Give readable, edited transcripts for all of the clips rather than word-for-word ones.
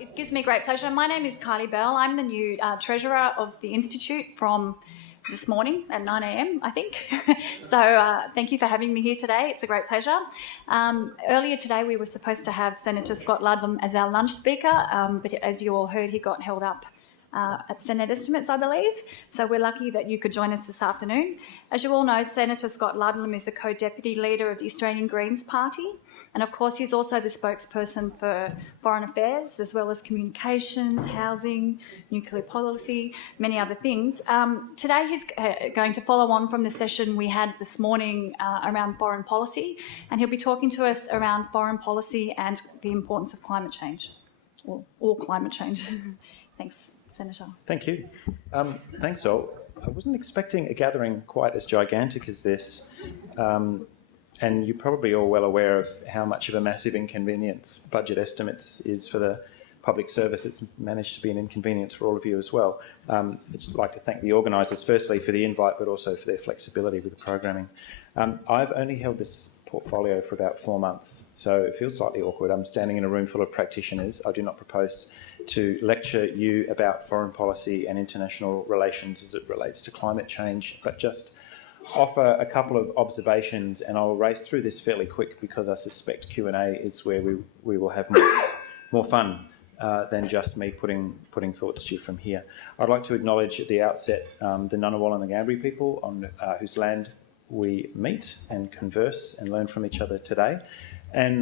It gives me great pleasure. My name is Kylie Bell. I'm the new Treasurer of the Institute from this morning at 9 a.m, I think. So thank you for having me here today. It's a great pleasure. Earlier today we were supposed to have Senator Scott Ludlam as our lunch speaker, but as you all heard, he got held up at Senate estimates, I believe. So we're lucky that you could join us this afternoon. As you all know, Senator Scott Ludlam is the co-deputy leader of the Australian Greens Party. And of course, he's also the spokesperson for foreign affairs, as well as communications, housing, nuclear policy, many other things. Today he's going to follow on from the session we had this morning around foreign policy, and he'll be talking to us around foreign policy and the importance of climate change, or climate change. Thanks, Senator. Thank you. Thanks, all. I wasn't expecting a gathering quite as gigantic as this. And you're probably all well aware of how much of a massive inconvenience budget estimates is for the public service. It's managed to be an inconvenience for all of you as well. I'd just like to thank the organisers firstly for the invite, but also for their flexibility with the programming. I've only held this portfolio for about 4 months, so it feels slightly awkward. I'm standing in a room full of practitioners. I do not propose to lecture you about foreign policy and international relations as it relates to climate change, but just offer a couple of observations, and I'll race through this fairly quick because I suspect Q&A is where we will have more fun than just me putting thoughts to you from here. I'd like to acknowledge at the outset the Ngunnawal and the Ngambri people on whose land we meet and converse and learn from each other today. And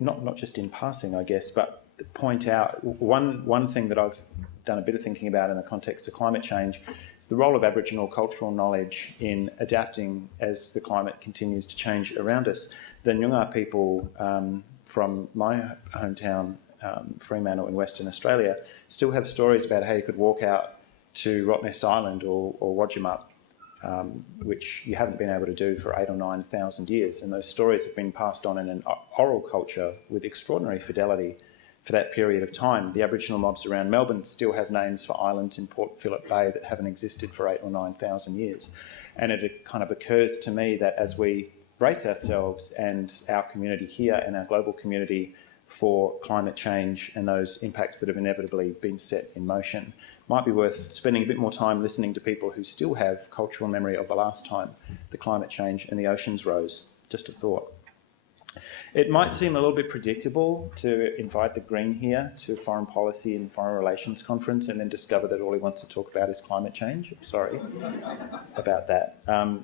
not just in passing, I guess, but point out one thing that I've done a bit of thinking about in the context of climate change, the role of Aboriginal cultural knowledge in adapting as the climate continues to change around us. The Noongar people from my hometown, Fremantle in Western Australia, still have stories about how you could walk out to Rottnest Island or Wodjamuk, which you haven't been able to do for 8,000 or 9,000 years. And those stories have been passed on in an oral culture with extraordinary fidelity for that period of time. The Aboriginal mobs around Melbourne still have names for islands in Port Phillip Bay that haven't existed for 8,000 or 9,000 years. And it kind of occurs to me that as we brace ourselves and our community here and our global community for climate change and those impacts that have inevitably been set in motion, might be worth spending a bit more time listening to people who still have cultural memory of the last time the climate change and the oceans rose. Just a thought. It might seem a little bit predictable to invite the Green here to a foreign policy and foreign relations conference and then discover that all he wants to talk about is climate change. I'm sorry about that.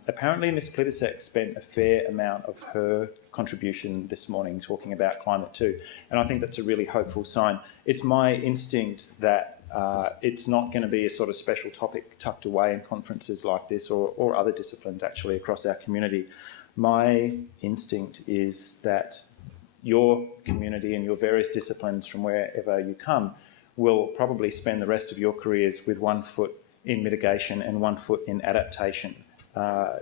Apparently Ms Plibersek spent a fair amount of her contribution this morning talking about climate too, and I think that's a really hopeful sign. It's my instinct that it's not going to be a sort of special topic tucked away in conferences like this or other disciplines actually across our community. My instinct is that your community and your various disciplines from wherever you come will probably spend the rest of your careers with 1 foot in mitigation and 1 foot in adaptation,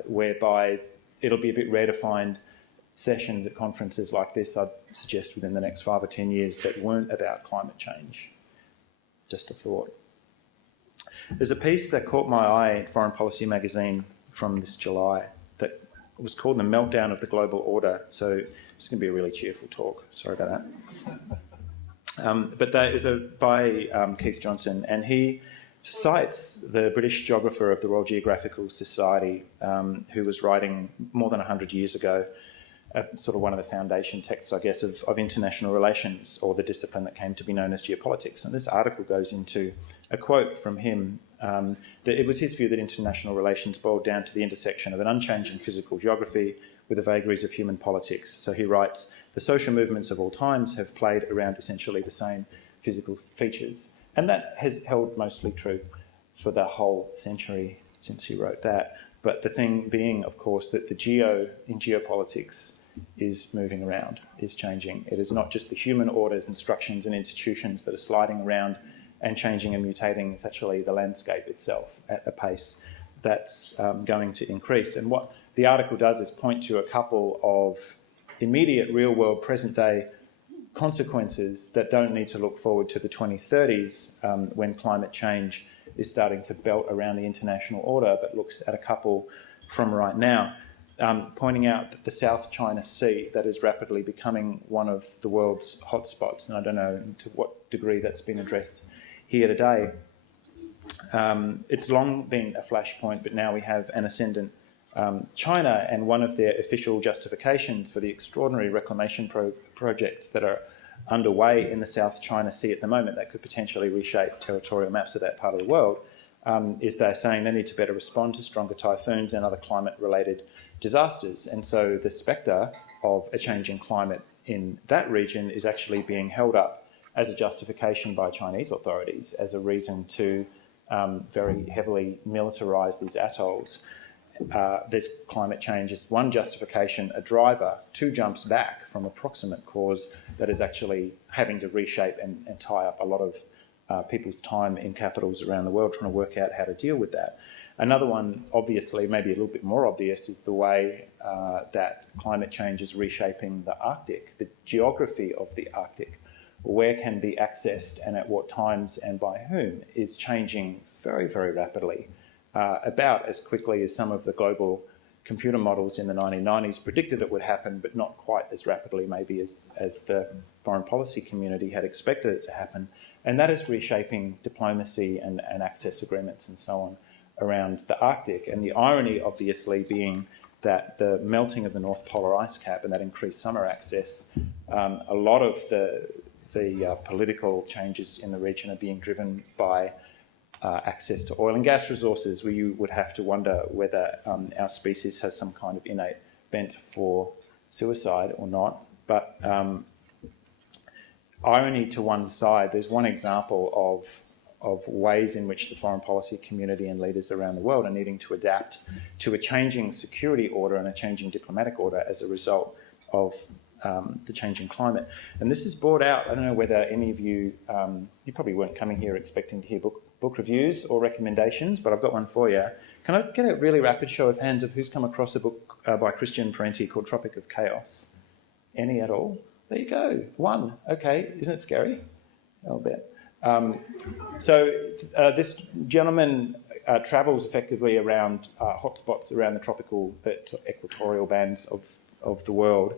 whereby it'll be a bit rare to find sessions at conferences like this, I'd suggest within the next 5 or 10 years, that weren't about climate change. Just a thought. There's a piece that caught my eye in Foreign Policy magazine from this July that was called The Meltdown of the Global Order. So it's going to be a really cheerful talk. Sorry about that. But that is by Keith Johnson, and he cites the British geographer of the Royal Geographical Society, who was writing more than 100 years ago, sort of one of the foundation texts, I guess, of international relations, or the discipline that came to be known as geopolitics. And this article goes into a quote from him that it was his view that international relations boiled down to the intersection of an unchanging physical geography with the vagaries of human politics. So he writes, the social movements of all times have played around essentially the same physical features. And that has held mostly true for the whole century since he wrote that. But the thing being, of course, that the in geopolitics is moving around, is changing. It is not just the human orders and structures and institutions that are sliding around and changing and mutating. It's actually the landscape itself at a pace that's going to increase. And what the article does is point to a couple of immediate, real-world, present-day consequences that don't need to look forward to the 2030s when climate change is starting to belt around the international order, but looks at a couple from right now. pointing out that the South China Sea, that is rapidly becoming one of the world's hotspots, and I don't know to what degree that's been addressed here today. It's long been a flashpoint, but now we have an ascendant China, and one of their official justifications for the extraordinary reclamation projects that are underway in the South China Sea at the moment that could potentially reshape territorial maps of that part of the world is they're saying they need to better respond to stronger typhoons and other climate-related disasters. And so the spectre of a changing climate in that region is actually being held up as a justification by Chinese authorities as a reason to very heavily militarise these atolls. This climate change is one justification, a driver, two jumps back from a proximate cause that is actually having to reshape and tie up a lot of people's time in capitals around the world trying to work out how to deal with that. Another one, obviously, maybe a little bit more obvious, is the way that climate change is reshaping the Arctic, the geography of the Arctic, where can be accessed and at what times and by whom is changing very, very rapidly, about as quickly as some of the global computer models in the 1990s predicted it would happen, but not quite as rapidly maybe as the foreign policy community had expected it to happen. And that is reshaping diplomacy and access agreements and so on around the Arctic. And the irony, obviously, being that the melting of the North Polar ice cap and that increased summer access, a lot of the political changes in the region are being driven by access to oil and gas resources, where you would have to wonder whether our species has some kind of innate bent for suicide or not. But irony to one side, there's one example of ways in which the foreign policy community and leaders around the world are needing to adapt to a changing security order and a changing diplomatic order as a result of the changing climate. And this is brought out, I don't know whether any of you, you probably weren't coming here expecting to hear book reviews or recommendations, but I've got one for you. Can I get a really rapid show of hands of who's come across a book by Christian Parenti called Tropic of Chaos? Any at all? There you go. One. Okay. Isn't it scary? I'll bet. So this gentleman travels effectively around hotspots around the equatorial bands of the world,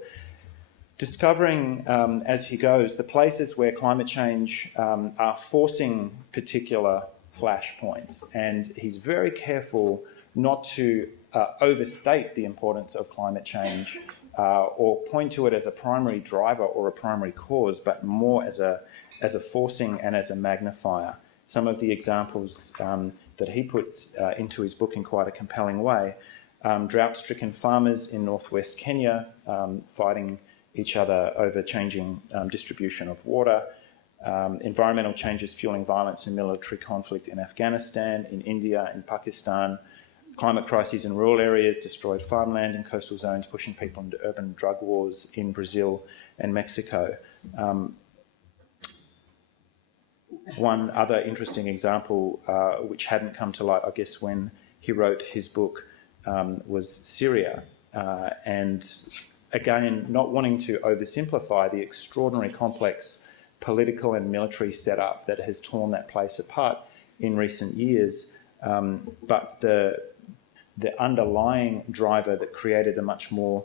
discovering as he goes the places where climate change are forcing particular flashpoints. And he's very careful not to overstate the importance of climate change or point to it as a primary driver or a primary cause, but more as a forcing and as a magnifier. Some of the examples that he puts into his book in quite a compelling way: drought-stricken farmers in northwest Kenya fighting each other over changing distribution of water, environmental changes fueling violence and military conflict in Afghanistan, in India, in Pakistan, climate crises in rural areas, destroyed farmland in coastal zones, pushing people into urban drug wars in Brazil and Mexico. One other interesting example, which hadn't come to light, I guess, when he wrote his book, was Syria. And again, not wanting to oversimplify the extraordinary complex political and military setup that has torn that place apart in recent years, but the underlying driver that created a much more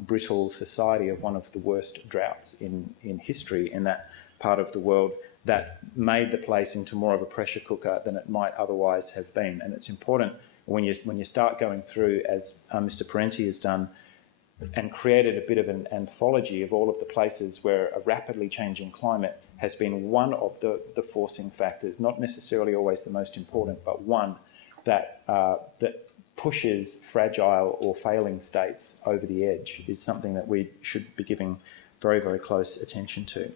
brittle society of one of the worst droughts in history in that part of the world, that made the place into more of a pressure cooker than it might otherwise have been. And it's important when you start going through, as Mr. Parenti has done, and created a bit of an anthology of all of the places where a rapidly changing climate has been one of the forcing factors, not necessarily always the most important, but one that pushes fragile or failing states over the edge, is something that we should be giving very, very close attention to.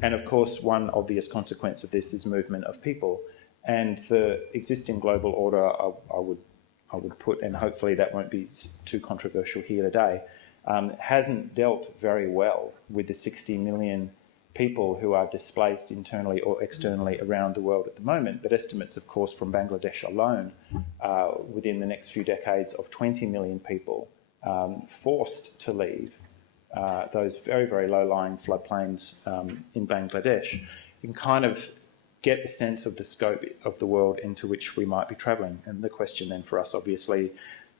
And of course, one obvious consequence of this is movement of people. And the existing global order, I would put, and hopefully that won't be too controversial here today, hasn't dealt very well with the 60 million people who are displaced internally or externally around the world at the moment. But estimates, of course, from Bangladesh alone, within the next few decades, of 20 million people forced to leave those very, very low-lying floodplains in Bangladesh. You can kind of get a sense of the scope of the world into which we might be travelling. And the question then for us, obviously,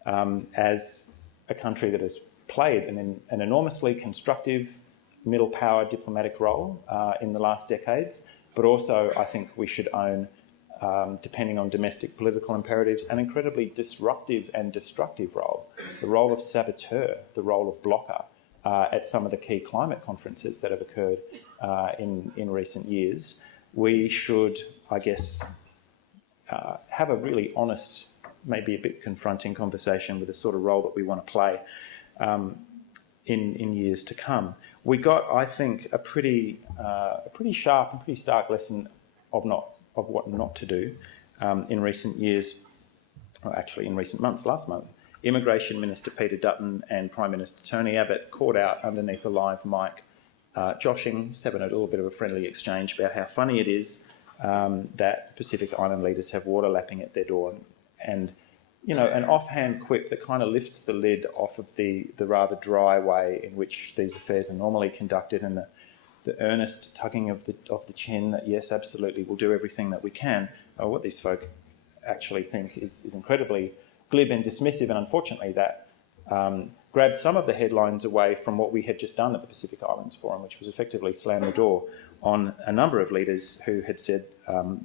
as a country that has played an enormously constructive middle power diplomatic role in the last decades, but also I think we should own, depending on domestic political imperatives, an incredibly disruptive and destructive role. The role of saboteur, the role of blocker at some of the key climate conferences that have occurred in recent years. We should, I guess, have a really honest, maybe a bit confronting conversation with the sort of role that we want to play in years to come. We got, I think, a pretty sharp and pretty stark lesson of what not to do in recent years, or actually in recent months. Last month, Immigration Minister Peter Dutton and Prime Minister Tony Abbott caught out underneath a live mic, joshing, just having a little bit of a friendly exchange about how funny it is that Pacific Island leaders have water lapping at their door, and an offhand quip that kind of lifts the lid off of the rather dry way in which these affairs are normally conducted, and the earnest tugging of the chin that, yes, absolutely, we'll do everything that we can. What these folk actually think is incredibly glib and dismissive, and unfortunately that grabbed some of the headlines away from what we had just done at the Pacific Islands Forum, which was effectively slam the door on a number of leaders who had said,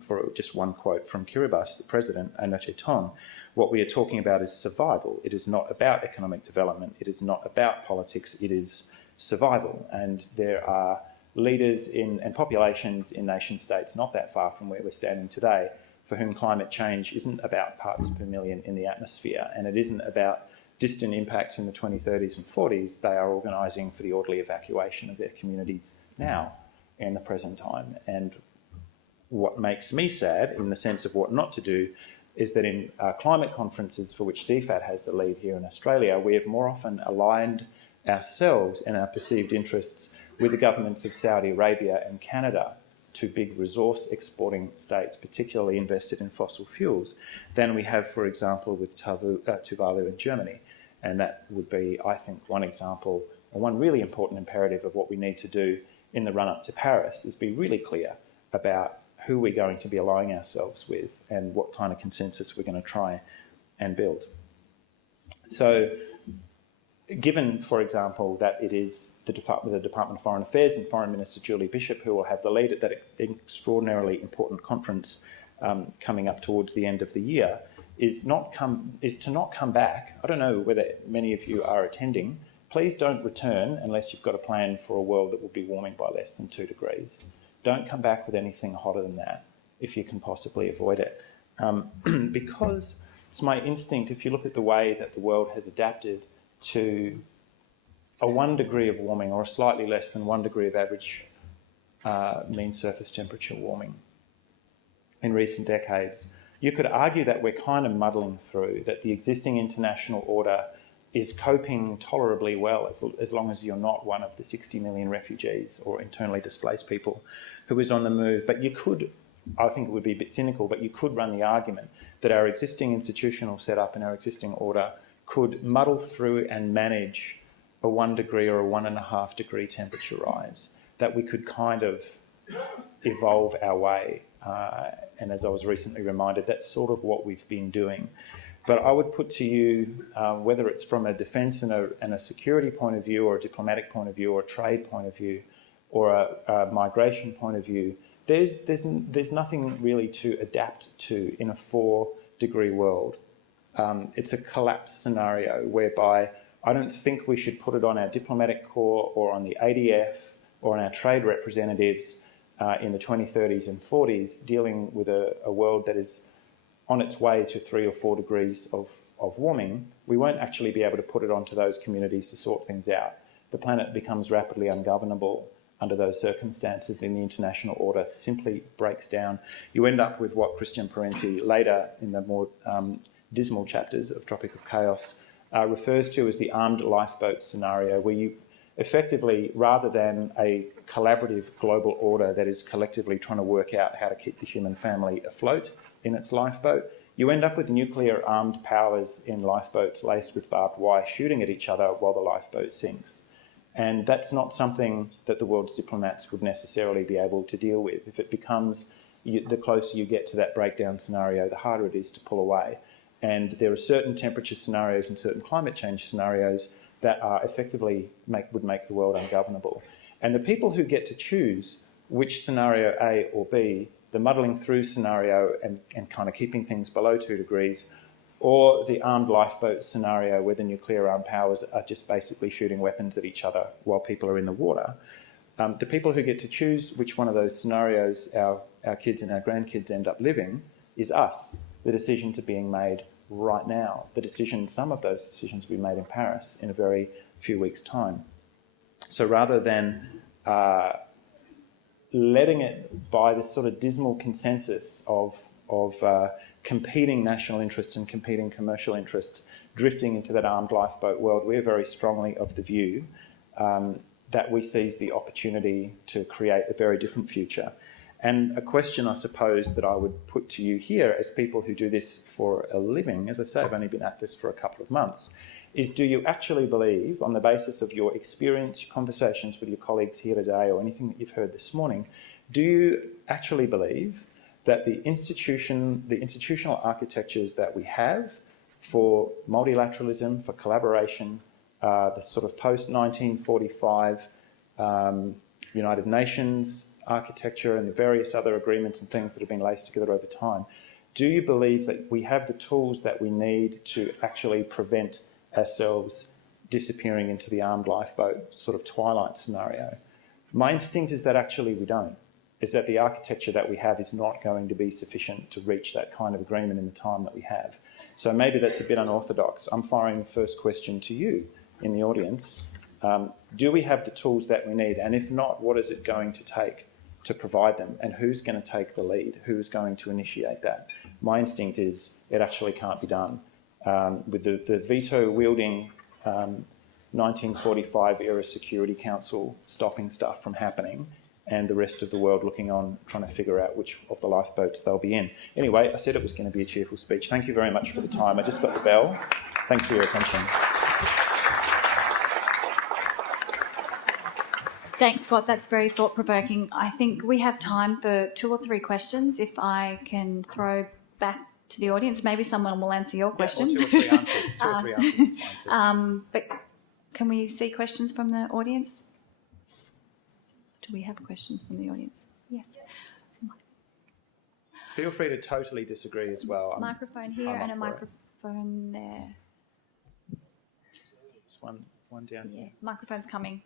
for just one quote from Kiribati, the president, Anoche Ton, what we are talking about is survival. It is not about economic development. It is not about politics. It is survival. And there are leaders and populations in nation states not that far from where we're standing today for whom climate change isn't about parts per million in the atmosphere, and it isn't about distant impacts in the 2030s and 40s. They are organising for the orderly evacuation of their communities now in the present time. And what makes me sad, in the sense of what not to do, is that in climate conferences for which DFAT has the lead here in Australia, we have more often aligned ourselves and our perceived interests with the governments of Saudi Arabia and Canada, two big resource exporting states, particularly invested in fossil fuels, than we have, for example, with Tuvalu in Germany. And that would be, I think, one example, or one really important imperative of what we need to do in the run-up to Paris, is be really clear about who we're going to be allying ourselves with and what kind of consensus we're going to try and build. So, given, for example, that it is the Department of Foreign Affairs and Foreign Minister Julie Bishop who will have the lead at that extraordinarily important conference coming up towards the end of the year, is to not come back. I don't know whether many of you are attending. Please don't return unless you've got a plan for a world that will be warming by less than 2 degrees. Don't come back with anything hotter than that if you can possibly avoid it. Because it's my instinct, if you look at the way that the world has adapted to a 1 degree of warming, or a slightly less than 1 degree of average mean surface temperature warming in recent decades, you could argue that we're kind of muddling through, that the existing international order is coping tolerably well as long as you're not one of the 60 million refugees or internally displaced people who is on the move. But you could, I think it would be a bit cynical, but you could run the argument that our existing institutional setup and our existing order could muddle through and manage a 1 degree or a 1.5 degree temperature rise, that we could kind of evolve our way. And as I was recently reminded, that's sort of what we've been doing. But I would put to you, whether it's from a defence and a security point of view, or a diplomatic point of view, or a trade point of view, or a migration point of view, there's nothing really to adapt to in a 4 degree world. It's a collapse scenario whereby I don't think we should put it on our diplomatic corps or on the ADF or on our trade representatives in the 2030s and 40s dealing with a world that is on its way to 3 or 4 degrees of warming. We won't actually be able to put it onto those communities to sort things out. The planet becomes rapidly ungovernable under those circumstances, then the international order simply breaks down. You end up with what Christian Parenti later in the more dismal chapters of Tropic of Chaos refers to as the armed lifeboat scenario, where you effectively, rather than a collaborative global order that is collectively trying to work out how to keep the human family afloat in its lifeboat, you end up with nuclear armed powers in lifeboats laced with barbed wire shooting at each other while the lifeboat sinks. And that's not something that the world's diplomats would necessarily be able to deal with. If it becomes, the closer you get to that breakdown scenario, the harder it is to pull away. And there are certain temperature scenarios and certain climate change scenarios that are effectively would make the world ungovernable. And the people who get to choose which scenario A or B, the muddling through scenario and kind of keeping things below 2 degrees, or the armed lifeboat scenario where the nuclear armed powers are just basically shooting weapons at each other while people are in the water. The people who get to choose which one of those scenarios our kids and our grandkids end up living is us. The decisions are being made right now. Some of those decisions will be made in Paris in a very few weeks' time. So rather than letting it by this sort of dismal consensus of competing national interests and competing commercial interests drifting into that armed lifeboat world, we're very strongly of the view that we seize the opportunity to create a very different future. And a question, I suppose, that I would put to you here as people who do this for a living, as I say, I've only been at this for a couple of months, is do you actually believe, on the basis of your experience, your conversations with your colleagues here today or anything that you've heard this morning, do you actually believe that the institutional architectures that we have for multilateralism, for collaboration, the sort of post-1945 United Nations architecture and the various other agreements and things that have been laced together over time, do you believe that we have the tools that we need to actually prevent ourselves disappearing into the armed lifeboat sort of twilight scenario? My instinct is that actually we don't, is that the architecture that we have is not going to be sufficient to reach that kind of agreement in the time that we have. So maybe that's a bit unorthodox. I'm firing the first question to you in the audience. Do we have the tools that we need? And if not, what is it going to take to provide them? And who's going to take the lead? Who's going to initiate that? My instinct is it actually can't be done. With the veto-wielding 1945-era Security Council stopping stuff from happening and the rest of the world looking on, trying to figure out which of the lifeboats they'll be in. Anyway, I said it was going to be a cheerful speech. Thank you very much for the time. I just got the bell. Thanks for your attention. Thanks, Scott. That's very thought-provoking. I think we have time for 2 or 3 questions. If I can throw back to the audience, maybe someone will answer your question. Yeah, or 2 or 3 answers. 2 or 3 answers is fine too. But can we see questions from the audience? Do we have questions from the audience? Yes. Feel free to totally disagree as well. Microphone here and a microphone there. There's one down here. Microphone's coming.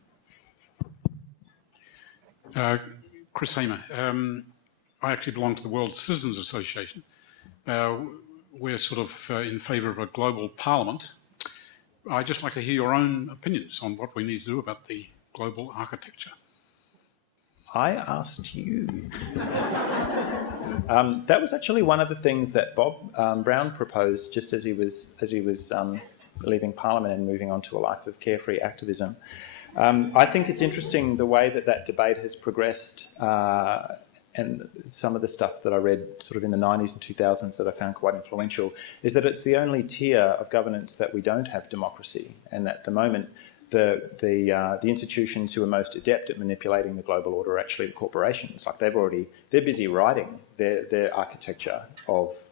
Chris Hamer. I actually belong to the World Citizens Association. We're sort of in favour of a global parliament. I'd just like to hear your own opinions on what we need to do about the global architecture. I asked you. That was actually one of the things that Bob Brown proposed just as he was leaving Parliament and moving on to a life of carefree activism. I think it's interesting the way that debate has progressed, and some of the stuff that I read sort of in the 90s and 2000s that I found quite influential is that it's the only tier of governance that we don't have democracy, and at the moment the institutions who are most adept at manipulating the global order are actually the corporations. Like they're busy writing their architecture of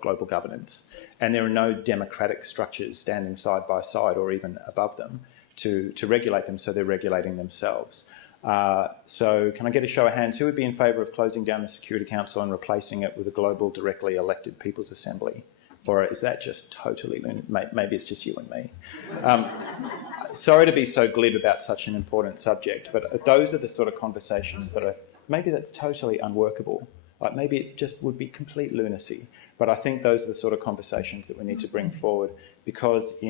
global governance, and there are no democratic structures standing side by side or even above them to regulate them, so they're regulating themselves. So can I get a show of hands? Who would be in favour of closing down the Security Council and replacing it with a global directly elected People's Assembly? Or is that just totally... Maybe it's just you and me. Sorry to be so glib about such an important subject, but those are the sort of conversations that are... Maybe that's totally unworkable. Like maybe it's just would be complete lunacy. But I think those are the sort of conversations that we need to bring forward because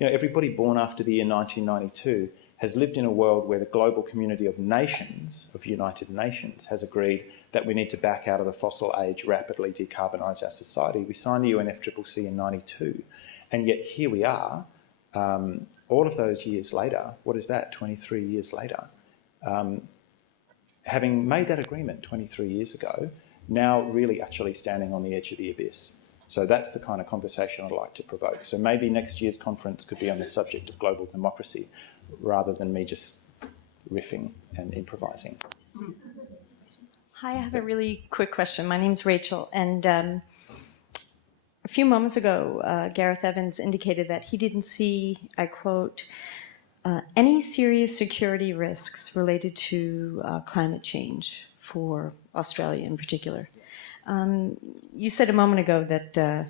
everybody born after the year 1992 has lived in a world where the global community of nations, of United Nations, has agreed that we need to back out of the fossil age, rapidly decarbonise our society. We signed the UNFCCC in 92, and yet here we are, all of those years later, what is that, 23 years later, having made that agreement 23 years ago, now really actually standing on the edge of the abyss. So that's the kind of conversation I'd like to provoke. So maybe next year's conference could be on the subject of global democracy rather than me just riffing and improvising. Hi, I have a really quick question. My name's Rachel, and a few moments ago, Gareth Evans indicated that he didn't see, I quote, any serious security risks related to climate change for Australia in particular. You said a moment ago that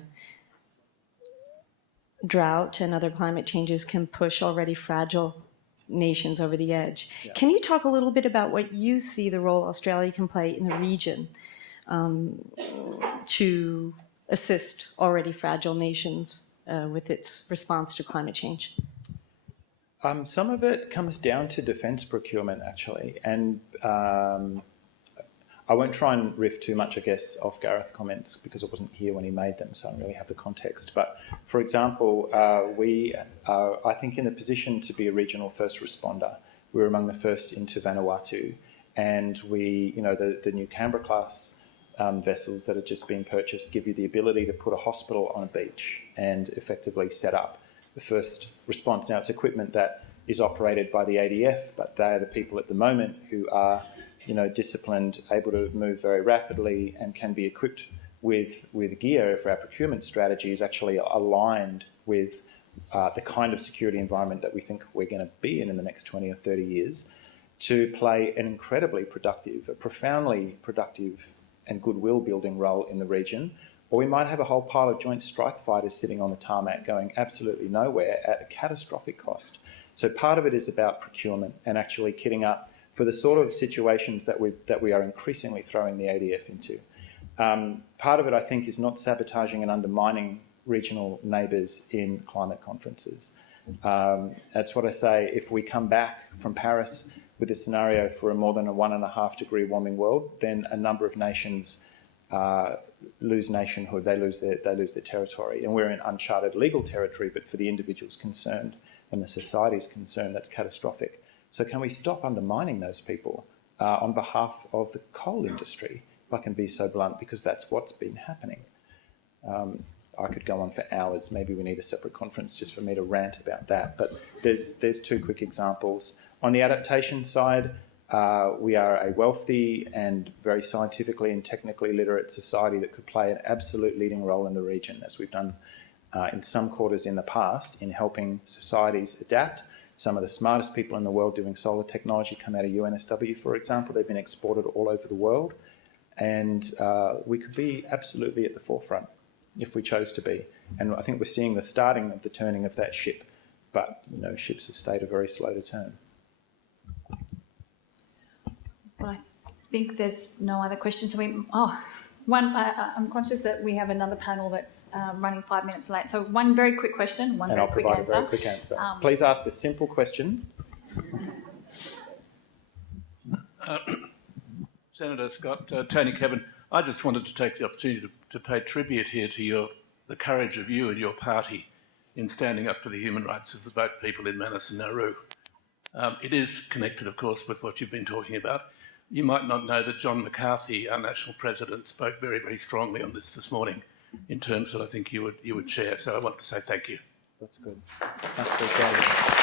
drought and other climate changes can push already fragile nations over the edge. Yeah. Can you talk a little bit about what you see the role Australia can play in the region to assist already fragile nations with its response to climate change? Some of it comes down to defence procurement, actually, and I won't try and riff too much, I guess, off Gareth's comments because I wasn't here when he made them, so I don't really have the context. But, for example, we are, I think, in the position to be a regional first responder. We were among the first into Vanuatu, and we, you know, the new Canberra-class vessels that have just been purchased give you the ability to put a hospital on a beach and effectively set up the first response. Now, it's equipment that is operated by the ADF, but they are the people at the moment who are, you know, disciplined, able to move very rapidly and can be equipped with gear if our procurement strategy is actually aligned with the kind of security environment that we think we're going to be in the next 20 or 30 years to play an incredibly productive, a profoundly productive and goodwill building role in the region. Or we might have a whole pile of joint strike fighters sitting on the tarmac going absolutely nowhere at a catastrophic cost. So part of it is about procurement and actually kitting up for the sort of situations that we are increasingly throwing the ADF into. Part of it, I think, is not sabotaging and undermining regional neighbours in climate conferences. That's what I say. If we come back from Paris with a scenario for a more than a 1.5 degree warming world, then a number of nations lose nationhood. They lose their territory, and we're in uncharted legal territory. But for the individuals concerned and the societies concerned, that's catastrophic. So can we stop undermining those people on behalf of the coal industry, if I can be so blunt, because that's what's been happening. I could go on for hours. Maybe we need a separate conference just for me to rant about that. But there's two quick examples. On the adaptation side, we are a wealthy and very scientifically and technically literate society that could play an absolute leading role in the region, as we've done in some quarters in the past, in helping societies adapt. Some of the smartest people in the world doing solar technology come out of UNSW, for example. They've been exported all over the world. And we could be absolutely at the forefront if we chose to be. And I think we're seeing the starting of the turning of that ship. But, you know, ships of state are very slow to turn. Well, I think there's no other questions. I'm conscious that we have another panel that's running 5 minutes late. So one very quick question, one very quick answer. And I'll provide a very quick answer. Please ask a simple question. Senator Scott, Tony Kevin, I just wanted to take the opportunity to pay tribute here to the courage of you and your party in standing up for the human rights of the boat people in Manus and Nauru. It is connected, of course, with what you've been talking about. You might not know that John McCarthy, our national president, spoke very, very strongly on this morning in terms that I think you would share. So I want to say thank you. That's good. That's good.